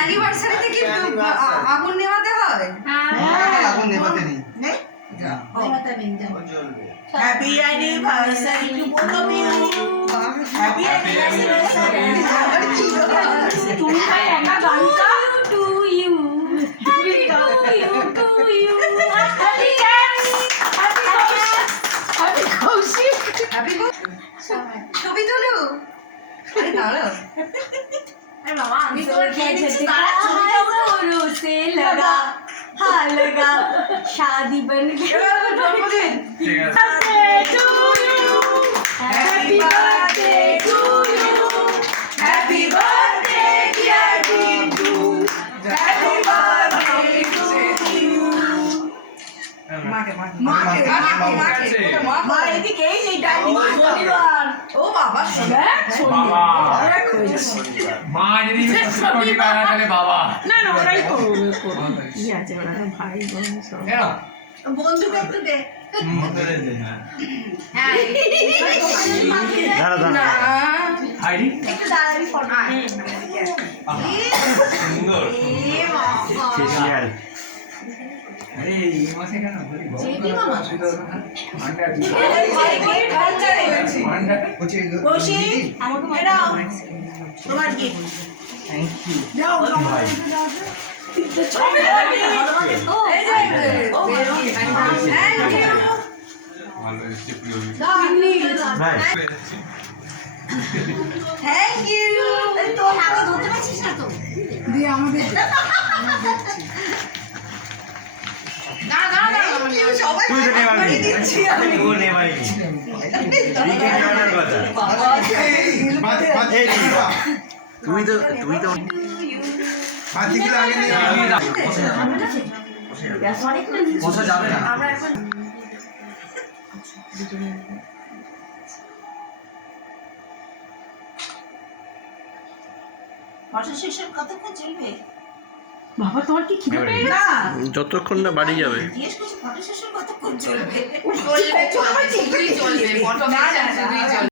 অ্যানিভার্সারিতে কি আগুন নেভাতে হয়? হ্যাঁ আগুন নেভাতে নেই। Happy anniversary to both of you. Happy anniversary তুমি ভাই একটা গানটা to you happy to you happy happy Kaushik happy ছবি তোলো। আরে দাঁড়াও अरे मामा अभी तो खेलने से तारा जोरों से लगा हाँ लगा शादी बन गई জন্মদিন happy birthday to you happy birthday dear Tintu happy birthday to you মাকে মা এদিকে এই যে ডালি শনিবার ও বাবা বাবা মা যদি ছবি পায় তাহলে বাবা না না ওরাই করবে কি আছে ওরা তো ভাই বোন সব কেন বন্ধুকে একটু দে হ্যাঁ দাঁড়া দাঁড়া আইডি একটু দাঁড়াবি ফটো সুন্দর ফেসিয়াল আরে এই মাসে কেন বলি জেপি মামা কৌশিক এরাও তোমার গিফট থ্যাংক ইউ যাও ভাই ভাই থ্যাংক ইউ তো হাতে ধরতে পারছিস না তো দিয়ে আমাদের তুই তো নেবাই ও নেবাই তুই তো বাকিগুলো আগে নিয়ে বসা যাবে না আমরা এখন ফটো সেশন কতক্ষণ চলবে বাবা তোমার কি খিদে পেয়ে গেছে যতক্ষণ না বাড়ি যাবে জিজ্ঞেস করছি ফটো সেশন কতক্ষণ চলবে চলবে চলবে ফটো না চলবে